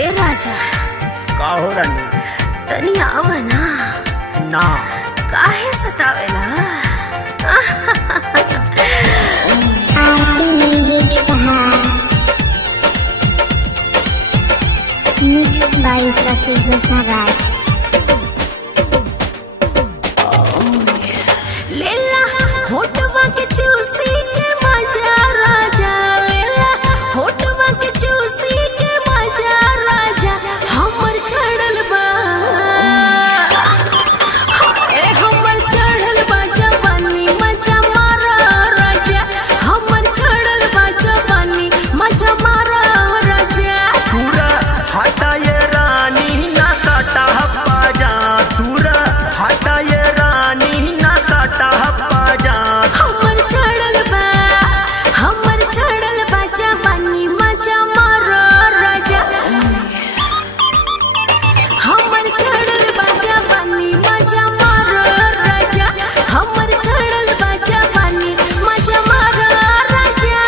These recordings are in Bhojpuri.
ए राजा का हो रानी? तनी आवा ना। ना काहे सतावेला? आरती म्यूजिक सहार मिक्स बाय शशि भूषण राज। लेला होठवा के चूसी के मजा राजा, लेला होठवा के चूसी के मजा राजा, हमर चढ़ल बा हाय हमर चढ़ल बा जवानी मजा मारा राजा, हमर चढ़ल बा जवानी मजा मारा राजा। दूर हटा ये रानी ना सटा पाजा, दूर हटा ये रानी ना सटा पाजा। हमर चढ़ल बा जवानी मजा मारा राजा, हमर चढ़ल बा जवानी मजा मारा राजा, हमर चढ़ल बा जवानी मजा मारा राजा।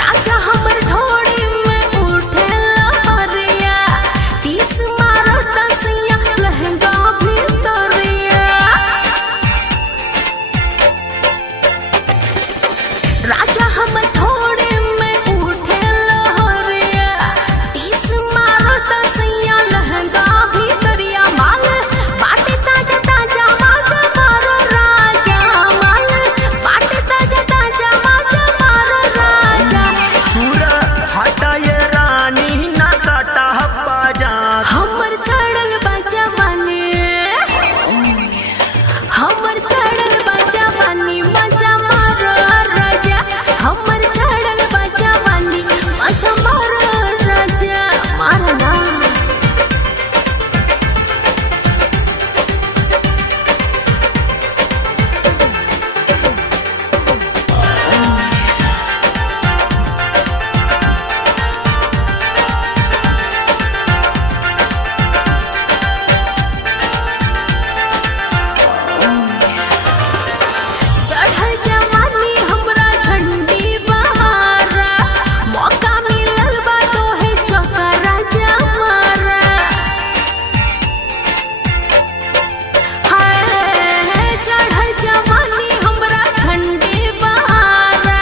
राजा हमर ढोड़ी में उठे लहरिया, टीस मारो तसिया लहंगा भीतरिया। राजा हमर ढोड़ी में उठे लहरिया, टीस मारो तसिया लहंगा भीतरिया। माल बाटे ताजा ताजा माजा मारो राजा, माल बाटे ताजा ताजा माजा मारो राजा। दूर हटा ये रानी ना सटा पाजा। हमर चढ़ल बा जवानी, हमर चढ़ल बा जवानी मजा मारो राजा, हमर चढ़ल बा जवानी मजा मारो राजा। मारा ना चढ़ल जवानी हमरा झंडी बहारा, मौका मिलल बा तोहे चौका जमारा। हाय चढ़ल जवानी हमरा झंडी बहारा,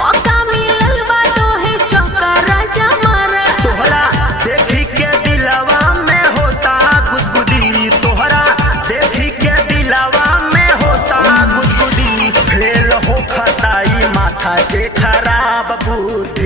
मौका मिलल बा तोहे चौका जमारा। तोहरा देखी के दिलवा में होता गुदगुदी, तोहरा देखी के दिलवा में होता गुदगुदी। फेल हो खताई माथा के खराब बुद्धि।